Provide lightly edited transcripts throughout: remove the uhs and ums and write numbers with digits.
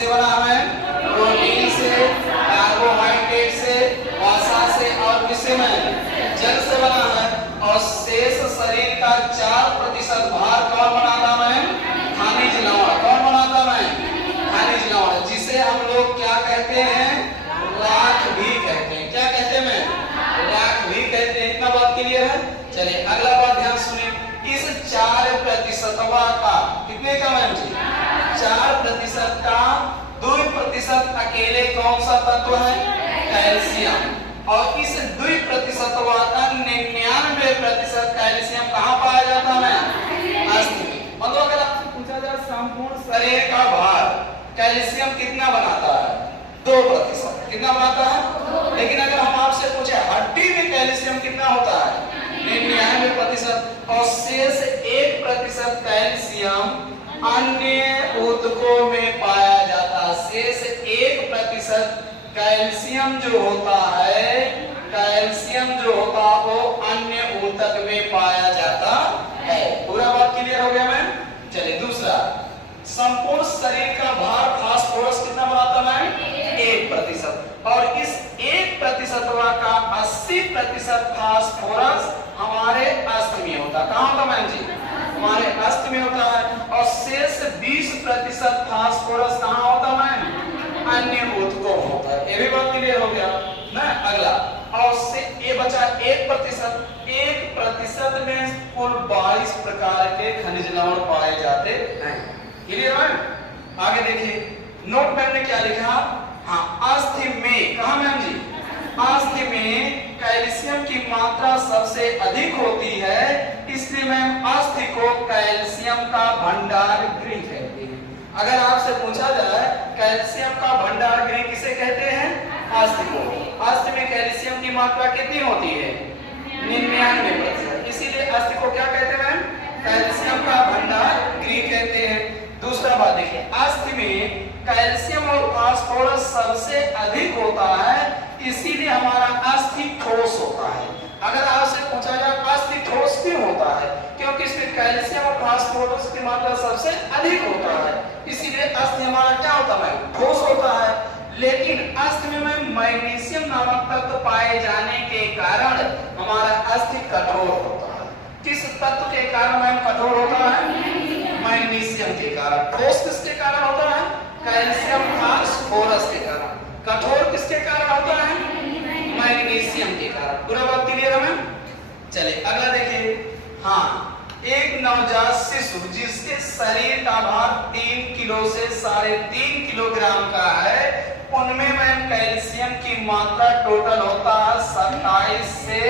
से बना है? प्रोटीन से, कार्बोहाइड्रेट से, वसा से और किससे में? जल से बना है। और शेष शरीर का 4% भार कौन बनाता है? खनिज लवण। कौन बनाता है? खनिज लवण, जिसे हम लोग क्या कहते हैं? राख भी कहते हैं। क्या कहते हैं? राख भी कहते हैं। इतना बात क्लियर है? चलिए अगला बात ध्यान सुनिए। इस 4% का कितने का मैम जी? 4% का 2% अकेले कौन सा तत्व है? कैल्शियम। और इस 2% का 99% कैल्शियम कहाँ पाया जाता है? अस्थि में। मतलब अगर आपसे पूछा जाए संपूर्ण शरीर का भार कैल्शियम कितना बनाता है? 2%। कितना बनाता है? लेकिन अगर हम आपसे पूछे हड्डी में कैल्शियम कितना होता है? 99%। और शेष 1% कैल्शियम अन्य ऊतकों में पाया जाता है। शेष 1% कैल्शियम जो होता है, कैल्शियम जो होता है वो अन्य ऊतक में पाया जाता है। पूरा बात क्लियर हो गया मैम? चलिए दूसरा, संपूर्ण शरीर का भार फास्फोरस कितना बनाता है? 1%। और इस 1% का 80% फास्फोरस हमारे अस्थि में होता है। कहाँ होता मैम जी? हमारे अस्थि में होता है। और शेष 20% फास्फोरस कहाँ होता है? अन्य ऊतकों में होता है। ये भी बात क्लियर हो गया ना? अगला, और से ये बचा 1%। 1% में कुल 22 प्रकार के खनिज लवण पाए जाते हैं। क्लियर है? आगे देखिए नोट मैम ने क्या लिखा? हाँ, अस्थि में, कहाँ मैम जी? अस्थि में कैल्शियम की मात्रा सबसे अधिक होती है, इसलिए मैम अस्थि को कैल्शियम का भंडार गृह कहते हैं। अगर आपसे पूछा जाए कैल्शियम का भंडार गृह किसे कहते हैं? अस्थि को। अस्थि में कैल्शियम की मात्रा कितनी होती है? 99%। इसीलिए अस्थि को क्या कहते हैं? कैल्शियम का भंडार गृह कहते हैं। दूसरा बात देखिए, अस्थि में कैल्शियम और फास्फोरस सबसे अधिक होता है, इसीलिए हमारा अस्थि ठोस होता है। अगर आपसे पूछा जाए अस्थि ठोस क्यों होता है? क्योंकि इसमें कैल्शियम और फास्फोरस की मात्रा सबसे अधिक होता है, इसीलिए अस्थि हमारा क्या होता है? ठोस होता है। लेकिन अस्थि में मैग्नीशियम नामक तत्व पाए जाने के कारण हमारा अस्थि कठोर होता है। किस तत्व के कारण मैम कठोर होता है? मैग्नीशियम के कारण। ठोस किसके कारण होता है? कैल्शियम फास्फोरस के कारण। कठोर किसके कारण होता है? मैग्नीशियम के कारण। पूरा बात क्लियर है मैम? चलिए अगला देखिए। हाँ, एक नवजात शिशु जिसके शरीर का भार 3 किलो से 3.5 किलोग्राम का है, उनमें मैम कैल्शियम की मात्रा टोटल होता है 27 से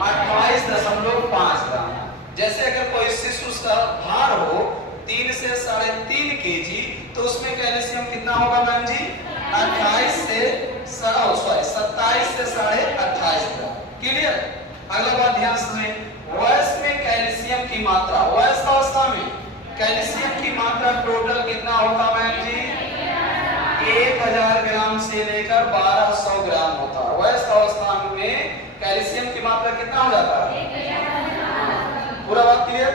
28.5 ग्राम। जैसे अगर कोई शिशु का भार हो 3 से 3.5 केजी, तो उसमें कैल्शियम कितना होगा मैम जी? 27 से 28.5 ग्राम। क्लियर? अगला बात ध्यान सुनिए। वयस्क में कैल्शियम की मात्रा, वयस्क अवस्था में कैल्शियम की मात्रा टोटल कितना होता मैम जी? 1000 ग्राम से लेकर 1200 ग्राम होता है। वयस्क अवस्था में कैल्शियम की मात्रा कितना हो जाता है? पूरा बात क्लियर?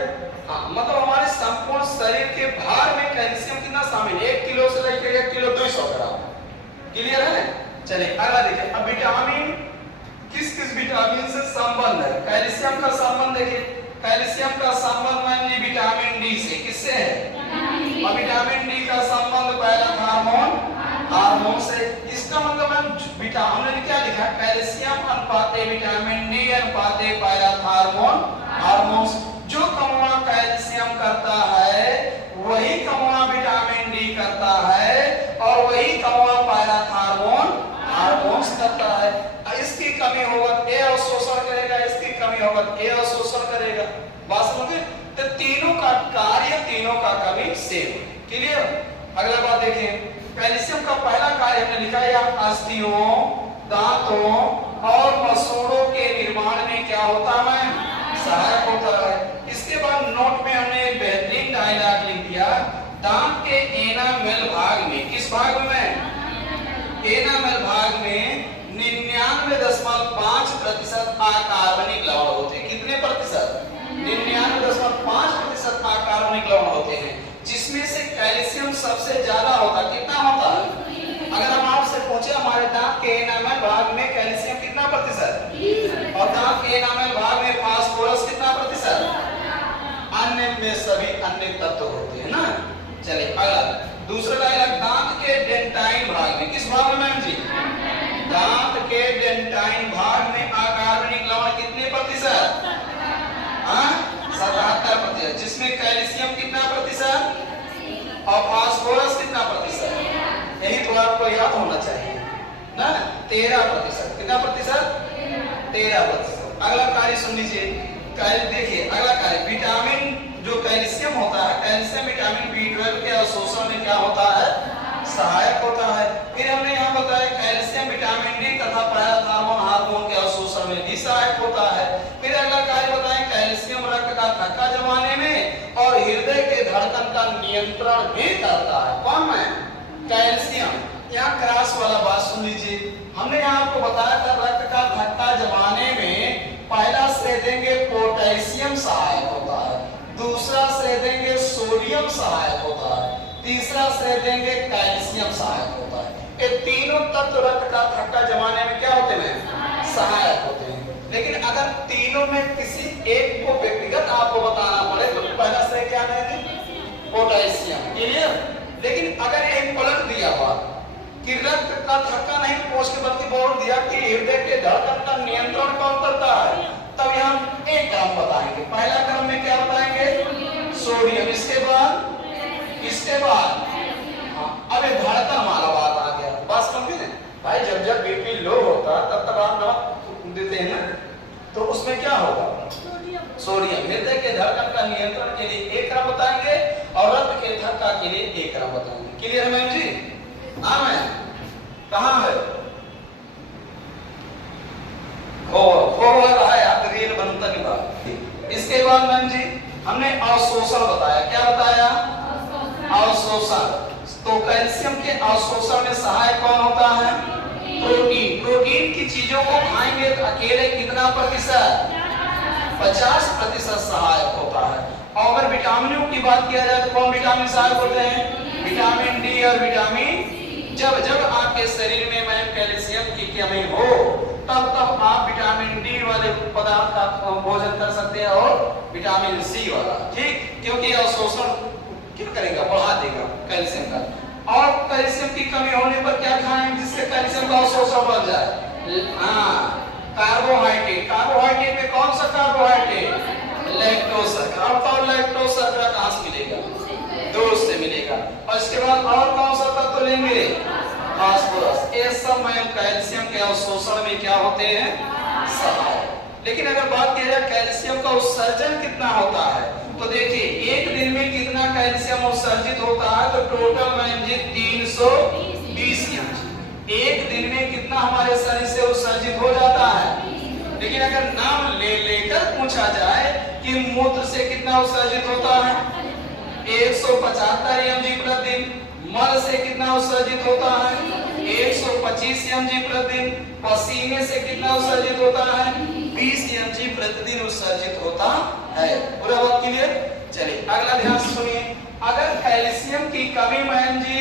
हाँ, मतलब हमारे संपूर्ण शरीर के भार में कैल्शियम कितना शामिल है? 1 किलो से लेकर 1 किलो 200 ग्राम। क्लियर है? चलिए अगला देखिए। अब विटामिन, किस किस विटामिन से संबंध है? कैल्शियम का संबंध देखिए। कैल्शियम का संबंध मैम जी विटामिन डी से। किससे है? और विटामिन डी का संबंध हार्मोन से। इसका मतलब मैम विटामिन ने क्या लिखा? कैल्शियम अनुपाते विटामिन डी अनुपाते हार्मोन। जो कमवा कैल्शियम करता है वही कमवा विटामिन डी करता है, और वही कमवा हार्मोन करता है। इसकी कमी होगा ये अवशोषण करेगा, इसकी कमी होगा ये अवशोषण करेगा। बात समझे? तो तीनों का कार्य, तीनों का कमी सेम। क्लियर? अगला बात देखिए। कैल्शियम का पहला कार्य हमने लिखा है अस्थियों, दांतों और मसूड़ों के निर्माण में क्या होता है? सहायक होता है। इसके बाद नोट में हमने एक बेहतरीन डायलॉग लिख दिया। दांत के एनामेल भाग में, किस भाग में? एनामेल भाग में 99.5% अकार्बनिक लवण होते हैं। कितने प्रतिशत? 99.5% अकार्बनिक लवण होते हैं, जिसमें से कैल्शियम सबसे ज्यादा होता, कितना होता है? अगर हम आपसे पूछे हमारे दांत के एनामेल भाग में कैल्शियम कितना प्रतिशत और दांत के एनामेल भाग में फास्फोरस कितना प्रतिशत, अन्य में सभी अन्य तत्व होते हैं ना। चलिए अगला दूसरा डायलॉग, दांत के डेंटाइन भाग में, किस भाग में मैम जी? दांत के डेंटाइन भाग में अकार्बनिक लवण कितने प्रतिशत? 77%, जिसमें कैल्शियम कितना प्रतिशत और फास्फोरस कितना प्रतिशत? यही तो आपको याद होना चाहिए ना, 13%। कितना प्रतिशत? 13%। अगला कार्य सुन लीजिए, कार्य देखिए, अगला कार्य विटामिन जो कैल्शियम होता है, कैल्शियम विटामिन B12 के अवशोषण में क्या होता है? सहायक होता है। फिर हमने यहाँ बताया कैल्शियम विटामिन डी तथा पैराथॉर्मोन हार्मोन के अवशोषण में भी सहायक होता है। फिर अगला कार्य बताएं कैल्शियम रक्त का थक्का जमाने में और हृदय के धड़कन का नियंत्रण भी करता है। कौन है? कैल्शियम। यहाँ क्रॉस वाला बात सुन लीजिए, हमने यहाँ आपको बताया था रक्त का थक्का जमाने में पहला श्रेय देंगे पोटेशियम सहायक होता है, दूसरा श्रेय देंगे सोडियम सहायक होता है, तीसरा श्रेय देंगे कैल्शियम सहायक होता है। ये तीनों तत्व रक्त का थक्का जमाने में क्या होते हैं? सहायक होते हैं। लेकिन अगर तीनों में किसी एक को व्यक्तिगत आपको बताना पड़े तो पहला श्रेय क्या देंगे? पोटेशियम। क्लियर? लेकिन अगर एक पलट दिया हुआ कि रक्त का थक्का नहीं पोस्ट के बल्कि बोल दिया कि हृदय के धड़कन का नियंत्रण कौन करता है, तब यहाँ एक क्रम बताएंगे। पहला क्रम में क्या बताएंगे? सोडियम। इसके बाद अब एक धड़कन वाला बात आ गया। बस समझे ना भाई, जब जब बीपी लो होता तब तब आप नमक देते हैं ना, तो उसमें क्या होगा? सोडियम। हृदय के धड़कन का नियंत्रण के लिए एक क्रम बताएंगे और रक्त के थक्का के लिए एक क्रम बताएंगे। क्लियर है मैम जी? हाँ मैम, कहाँ है? हो रहा है आप रेल बनता नहीं बात। इसके बाद मैम जी हमने अवशोषण बताया। क्या बताया? अवशोषण। तो कैल्शियम के अवशोषण में सहायक कौन होता है? प्रोटीन। प्रोटीन की चीजों को खाएंगे तो अकेले कितना प्रतिशत? 50% सहायक होता है। और अगर विटामिनों की बात किया जाए तो कौन विटामिन सहायक होते हैं? विटामिन डी और विटामिन। जब जब आपके शरीर में मैम कैल्शियम की कमी हो तब तब आप विटामिन डी वाले पदार्थ का भोजन कर सकते हैं और विटामिन सी वाला, ठीक? क्योंकि अवशोषण क्या करेगा? बढ़ा देगा कैल्शियम का। और कैल्शियम की कमी होने पर क्या खाएं जिससे कैल्शियम का अवशोषण बढ़ जाए? कार्बोहाइड्रेट। कार्बोहाइड्रेट में कौन सा कार्बोहाइड्रेट? लैक्टोज। और लैक्टोज शर्करा कहाँ से मिलेगा? दूध से मिलेगा। और इसके बाद और कौन सा तत्व लेंगे? फास्फोरस। ये सब मैम कैल्शियम के अवशोषण में क्या होते हैं? सहायक। लेकिन अगर बात की जाए कैल्शियम का उत्सर्जन कितना होता है, तो देखिए एक दिन में कितना कैल्शियम उत्सर्जित होता है, तो टोटल मैम जी 320 mg। एक दिन में कितना हमारे शरीर से उत्सर्जित हो जाता है? लेकिन अगर नाम ले लेकर पूछा जाए कि मूत्र से कितना उत्सर्जित होता है? 175 mg प्रतिदिन। मल से कितना उत्सर्जित होता है? 125 mg प्रतिदिन। पसीने से कितना उत्सर्जित होता है? 20 mg प्रतिदिन उत्सर्जित होता है। पूरा बात क्लियर? चलिए अगला ध्यान से सुनिए, अगर कैल्शियम की कमी मैम जी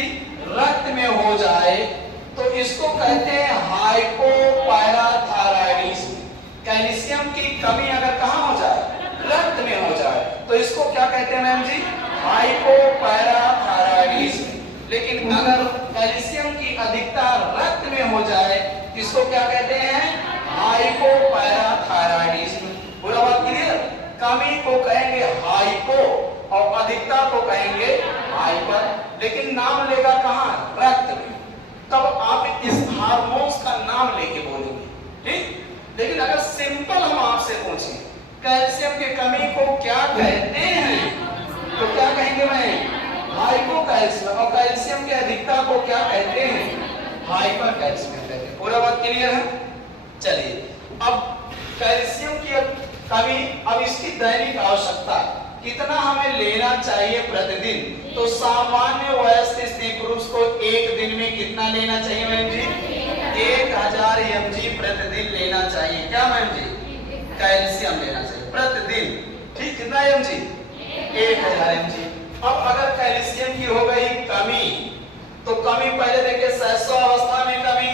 रक्त में हो जाए तो इसको कहते हैं हाइपोपैराथायराइडिज्म। कैल्शियम की कमी अगर कहाँ हो जाए? रक्त में हो जाए तो इसको क्या कहते हैं मैम जी? हाइपोपैराथायराइडिज्म। लेकिन अगर कैल्शियम की अधिकता रक्त में हो जाए इसको क्या कहते हैं? हाइपोपैराथायराइडिज्म। पूरा बात क्लियर? कमी को कहेंगे हाइपो और अधिकता को कहेंगे हाइपर। लेकिन नाम लेगा कहाँ? रक्त में। तब आप इस हार्मोन्स का नाम लेके बोलेंगे, ठीक? लेकिन अगर सिंपल हम आपसे पूछें कैल्शियम की कमी को क्या कहते हैं, तो क्या कहेंगे मैं? हाइपोकैल्शियम। और कैल्शियम की अधिकता को क्या कहते हैं? हाइपर कैल्शियम कहते हैं। पूरा बात क्लियर है? चलिए अब कैल्शियम की कमी, अब इसकी दैनिक आवश्यकता कितना हमें लेना चाहिए प्रतिदिन, तो सामान्य वयस्क स्त्री पुरुष को एक दिन में कितना लेना चाहिए मैम जी? 1000 mg प्रतिदिन लेना चाहिए। क्या मैम जी? कैल्शियम लेना चाहिए प्रतिदिन, ठीक? कितना mg? 1000 mg। अब अगर कैल्शियम की हो गई कमी, तो कमी पहले देखिए शैशवावस्था में कमी।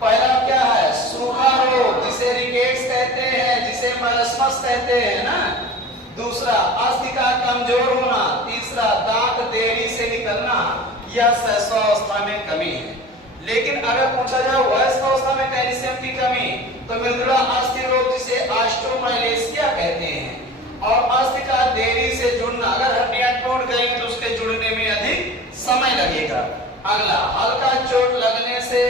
पहला क्या है? सूखा रोग, जिसे रिकेट्स कहते हैं, जिसे मरस्मस कहते हैं ना। दूसरा अस्थि का कमजोर होना। तीसरा दांत देरी से निकलना, यह शैशवावस्था में कमी है। लेकिन अगर पूछा जाए वयस्कावस्था में कैल्शियम की कमी, तो मृदुला अस्थि रोग, जिसे ऑस्टियोमाइलेशिया कहते हैं, और अस्थि का देरी से जुड़ना, अगर हड्डियां टूट गई तो उसके जुड़ने में अधिक समय लगेगा। अगला हल्का चोट लगने से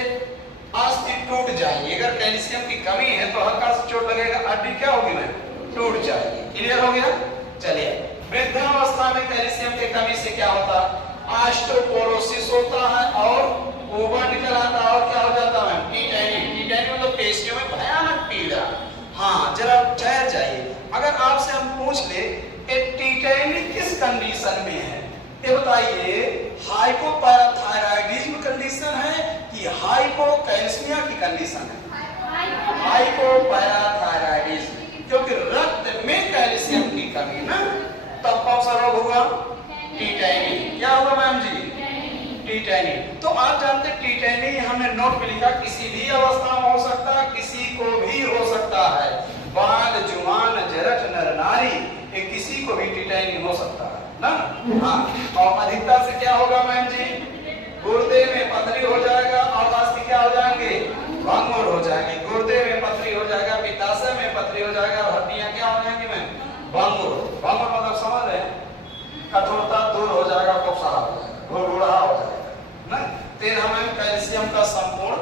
अस्थि टूट जाएगी। अगर कैल्शियम की कमी है तो हल्का सा चोट लगेगा, हड्डी क्या होगी ना, टूट जाएगी। क्लियर हो गया? चलिए, वृद्धावस्था में कैल्शियम की कमी से क्या होता है? ऑस्टियोपोरोसिस होता है और ऊपर निकल आता है, और क्या हो जाता है? टीटैनिक। टीटैनिक मतलब पेशियों में भयानक पीड़ा। हाँ, जरा ठहर जाइए, अगर आपसे हम पूछ ले कि टीटैनिक किस कंडीशन में है, ये बताइए, हाइपोपैराथायराइडिज्म कंडीशन है कि हाइपोकैल्सिमिया की कंडीशन है? हाइपोपैराथायराइडिज्म, क्योंकि रक्त में कैल्शियम की कमी ना, तब कौन सा रोग होगा? टीटैनिक। क्या होगा मैम जी? टीटैनिक। तो आप जानते हैं टीटैनिक, हमने नोट पे लिखा, किसी भी अवस्था में हो सकता है, किसी को भी हो सकता है। बाल, जुबान, जरठ, नर नारी, ये किसी को भी टीटैनिक हो सकता है ना। हाँ, और अधिकता से क्या होगा मैम जी? गुर्दे में पथरी हो जाएगा और अस्थि क्या हो जाएंगे? भंगुर हो जाएंगे। गुर्दे में पथरी हो जाएगा, पित्ताशय में पथरी हो जाएगा, और हड्डियां क्या हो जाएंगी मैम? भंगुर। भंगुर मतलब समझ रहे हैं? कठोरता दूर हो जाएगा, कोपसारा हो जाएगा, घुरघुरा हो जाएगा ना। फिर हमें कैल्शियम का संपूर्ण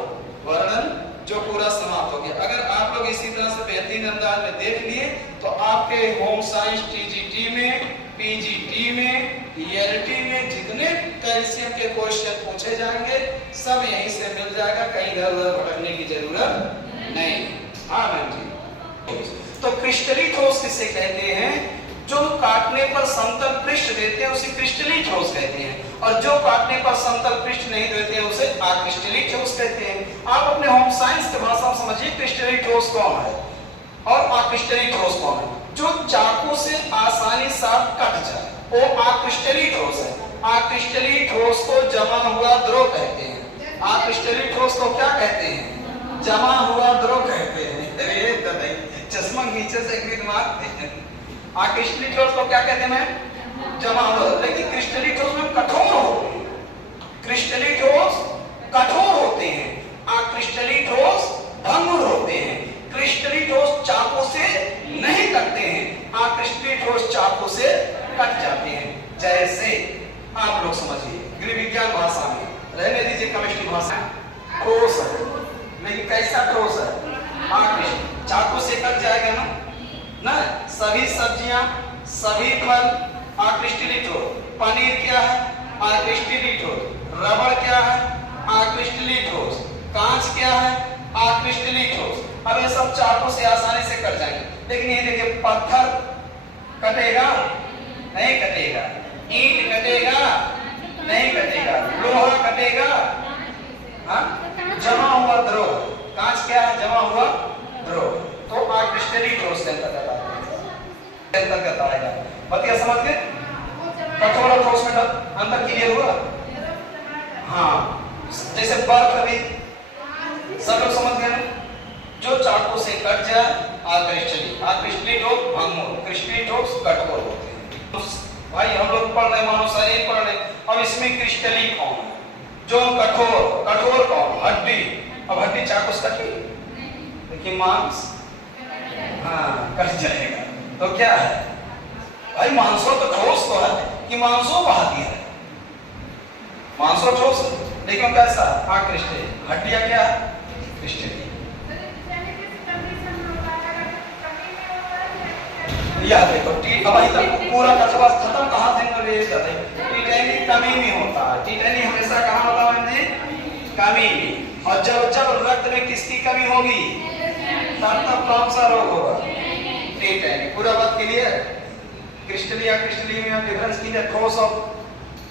वर्णन जो पूरा समाप्त हो गया। अगर आप लोग इसी तरह से बेहतरीन अंदाज में देख लिए तो आपके होम साइंस टीजीटी में, पीजीटी में, ईएलटी में जितने कैल्शियम के क्वेश्चन पूछे जाएंगे सब यहीं से मिल जाएगा, कहीं इधर उधर भटकने की जरूरत नहीं। हाँ मैम जी। तो क्रिस्टली ठोस किसे कहते हैं? जो काटने पर समतल पृष्ठ देते हैं उसे क्रिस्टली ठोस कहते हैं, और जो काटने पर समतल पृष्ठ नहीं देते हैं उसे अक्रिस्टली ठोस कहते हैं। आप अपने होम साइंस की भाषा में समझिए क्रिस्टली ठोस कौन है और अक्रिस्टली ठोस कौन है। जो चाकू से आसानी साथ कट जाए वो अक्रिस्टली ठोस है। अक्रिस्टली ठोस को जमा हुआ द्रव कहते हैं। अक्रिस्टली ठोस को क्या कहते हैं? जमा हुआ द्रव कहते हैं। चश्मा नीचे से एक मिनट मारते हैं। क्रिस्टली ठोस को क्या कहते हैं? जमा हुआ। लेकिन क्रिस्टली ठोस में कठोर होते हैं। क्रिस्टली ठोस कठोर होते हैं, क्रिस्टली ठोस भंगुर होते हैं। क्रिस्टली ठोस चाकू से नहीं कटते हैं, क्रिस्टली ठोस चाकू से कट जाते हैं। जैसे आप लोग समझिए, गृह विज्ञान भाषा में, रहने दीजिए केमिस्ट्री भाषा, ठोस है, लेकिन कैसा ठोस है? चाकू से कट जाएगा ना। सभी सब्जियां, सभी फल क्रिस्टली ठोस। पनीर क्या है? क्रिस्टली ठोस। रबड़ क्या है? क्रिस्टली ठोस। कांच क्या है? क्रिस्टली ठोस। अब ये सब चाकू से आसानी से कट जाएंगे, लेकिन ये देखिए, पत्थर कटेगा? नहीं कटेगा। ईंट कटेगा? नहीं कटेगा। लोहा कटेगा? हाँ, जमा हुआ द्रव। कांच क्या है? जमा हुआ द्रव। तो क्रिस्टली ठोस के अंतर्गत आएगा। बतिया समझ गए? कठोर और ठोस में अंतर क्लियर हुआ? हाँ, जैसे बर्फ भी सब लोग समझ गए ना? जो चाकू से कट जाए क्रिस्टली ठोस भंगुर, क्रिस्टली ठोस कठोर होते हैं। भाई हम लोग पढ़ रहे, मानो शरीर पढ़ रहे, अब इसमें क्रिस्टली कौन? जो कठोर कौन? हड्डी। अब हड्डी चाकू से कटी, देखिए मांस, हाँ, कट जाएगा। तो क्या है भाई? मांसो तो ठोस तो है कि मांसो बहाती है? मांसो ठोस, लेकिन कैसा? क्रिस्टली। हड्डियां क्या है? क्रिस्टली। यह देखो, अभी तक पूरा कस्बा खत्म कहाँ से टीटैनिक कमी में होता है। टीटैनिक हमेशा कहाँ होता है? कमी में। और जब रक्त में किसकी कमी होगी तब कौन सा रोग होगा? टीटैनिक। पूरा बात क्लियर? क्रिस्टली या क्रिस्टली में डिफरेंस क्लियर?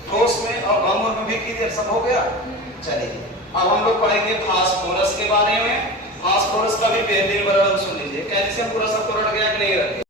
ठोस में और भंगुर में भी क्लियर? सब हो गया? चलिए, अब हम लोग पढ़ेंगे फास्फोरस के बारे में। फास्फोरस का भी बेहतरीन वर्णन सुन लीजिए। कैल्शियम पूरा सबको रट गया कि नहीं रट गया?